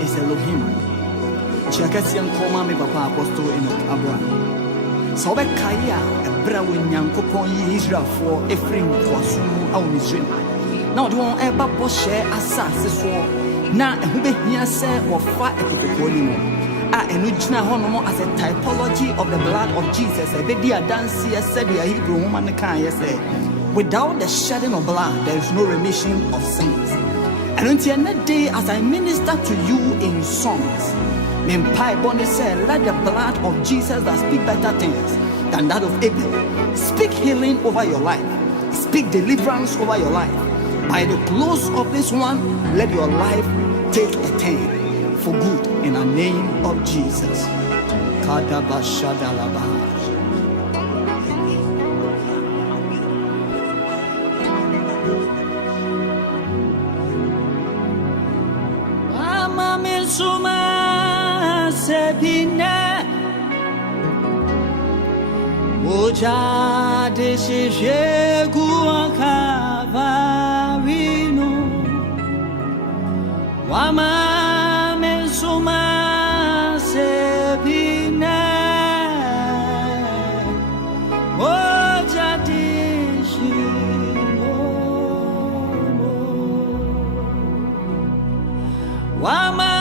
is Elohim. Chakasian Koma me Papa Apostle Enoch Abraham. So back Kaya, a Brawin Yankopon Israel for Ephraim for Sumu au Israel. Now do one ever share assassin for now who be here say or fight a Popolimo. And original honor as a typology of the blood of Jesus. A video dance here said the Hebrew woman can say, without the shedding of blood, there is no remission of sins. And until that day, as I minister to you in songs, Mempai Bonnie said, let the blood of Jesus that speak better things than that of Abel speak healing over your life, speak deliverance over your life. By the close of this one, let your life take a turn for good in the name of Jesus. Suma sebine oja desije guakavarino wama mensuma sebine oja desije wama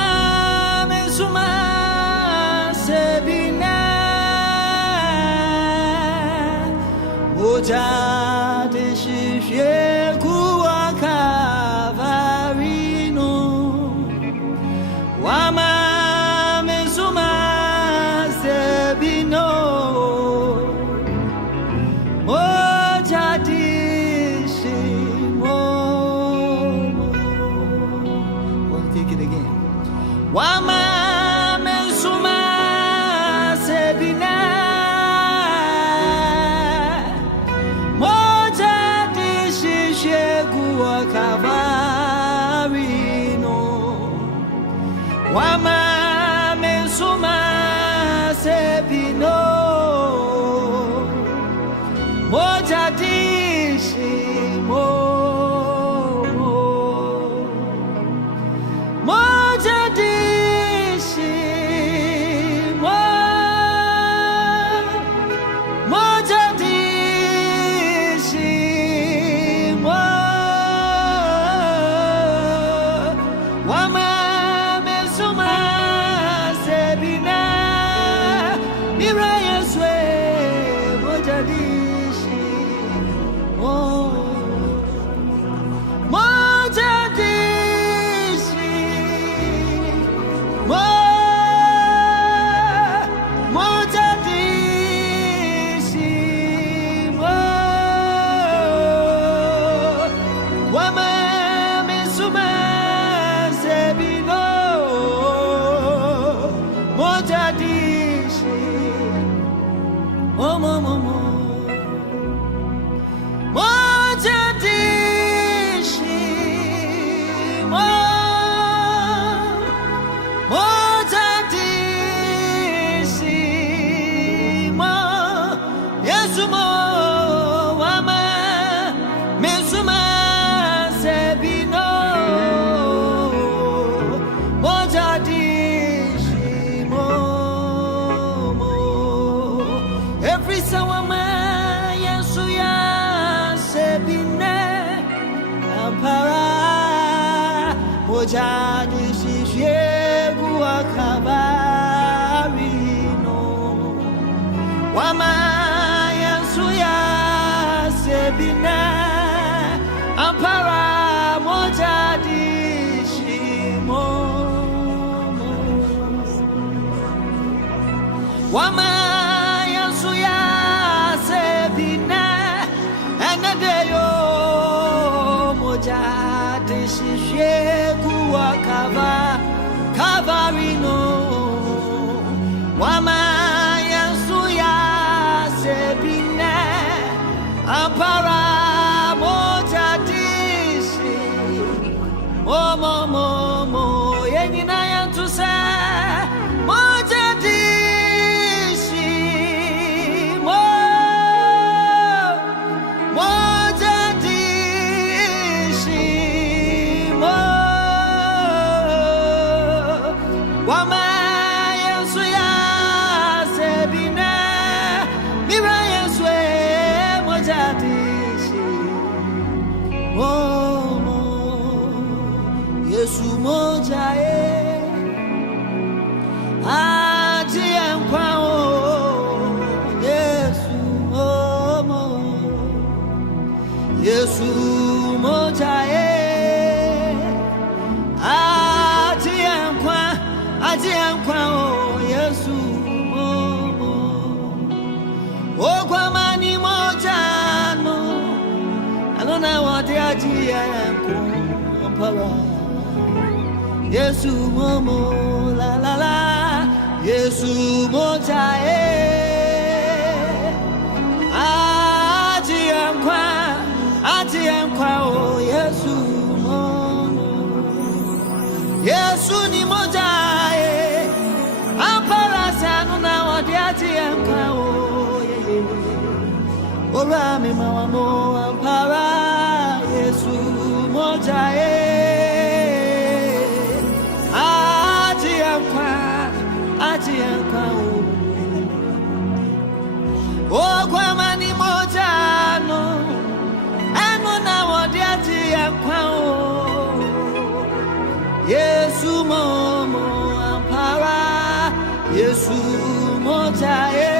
Oja desije guakavarino wama mezuma sebino oja desije We'll take it again. Wama mezuma sebina Kavarino wama mensuma sepino moja dishi moja dishi moja dishi Oja desije guakavarino wama yansuya sebina ampara moja dishimo wama yansuya sebina enadeyo moja desije Kavarino wama yansuya sebine apara moja dishi mo yenina yantuse moja dishi moja dishi momo Yesu mojae ati enkwa o Yesu momo Yesu mojae ati enkwa o Yesu momo o kwa mani mojano anona wate ati enkwa para Yesu momo la la la Yesu mojae ati enkwa o Yesu momo Yesu ni mojae ampara sanu na wadi ati enkwa o ora mi mawamo ampara Yesu mojae ati enkwa o kwa mani mojano anu na wodi ati enkwa o Yesu momo ampara Yesu mojae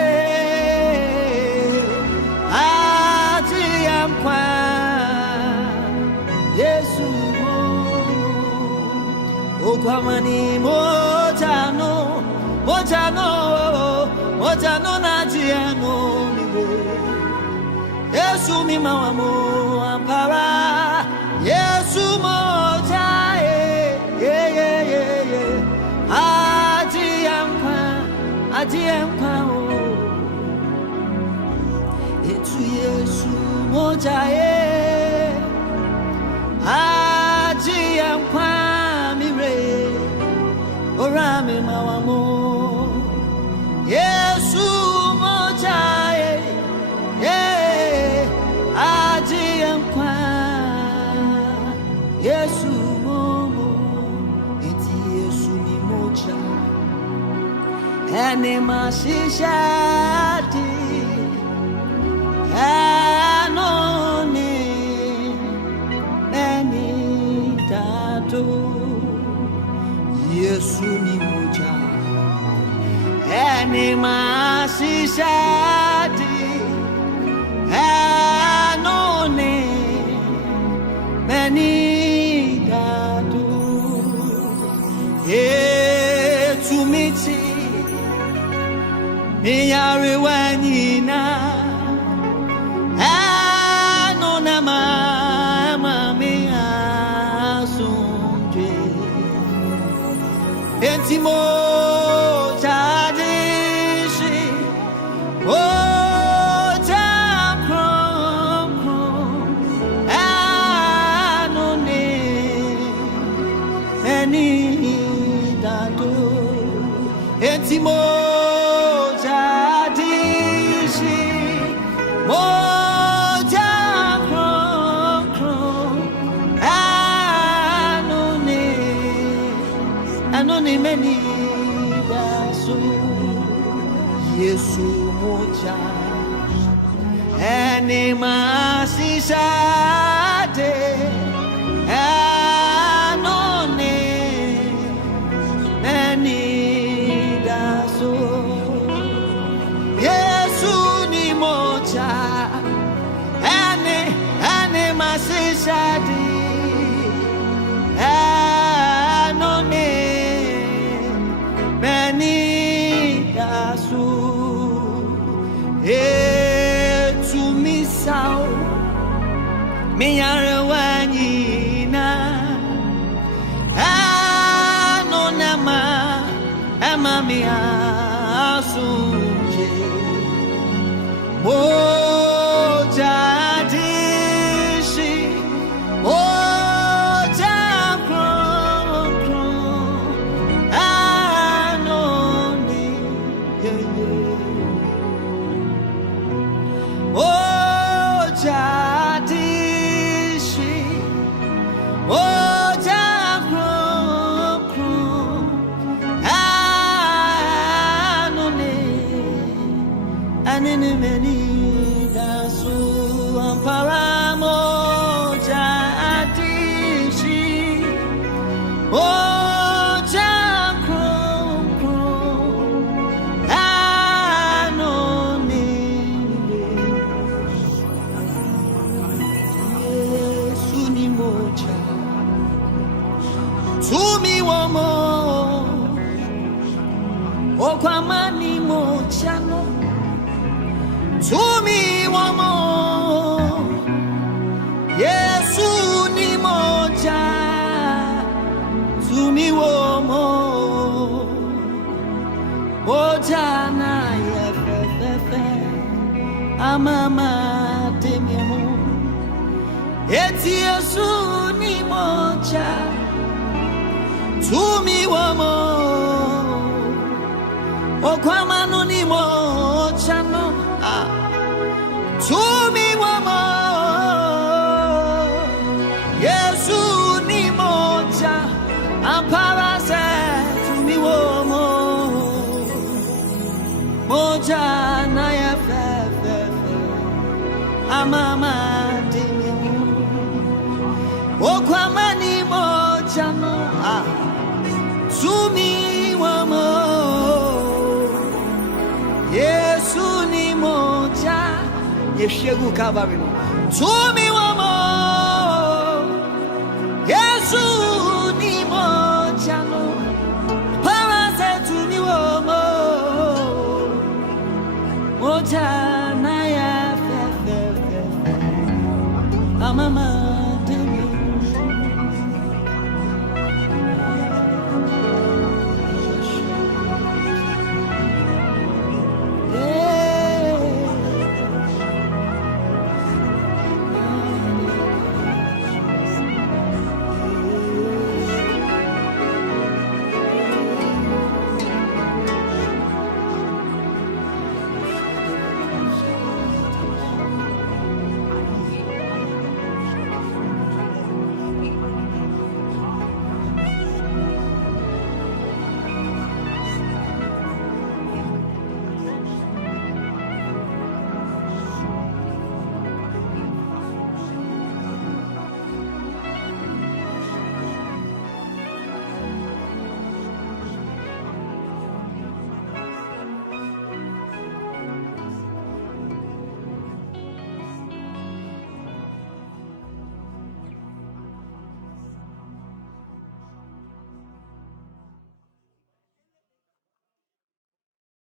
ati enkwa Yesu momo o kwa mani mojano Mojano na jiano miwe Yesu mi mawamo ampara Yesu mojae ati enkwa o etu Yesu mojae ati enkwa miwe ora mi mawamo Yesu mojae ati enkwa Yesu momo eti Yesu ni moja ene masishati anone eni tato Yesu ni moja ene masishati anone meni dadu etumiti miyari wanyina anona mama miasunje entimo Eti moja dishi moja kron anone meni dasu Yesu moja ene masisade anone meni Yesu ni moja ane masishadi anone meni dasu etumisao miyare wanyina anonama emamia sunje moja dishi moja kron anoni moja dishi moja kron anoni anini meni wamo okwamani mochano tumi wamo Yesu ni moja tumi wamo moja na yefefe amama tememo eti Yesu ni moja tumi wamo okwamanu ni moja no tumi wamo Yesu ni moja amparase tumi wamo moja na yefefe amama tememo okwamani moja no tumi wamo Yesu ni moja yeshegu kabarino tumi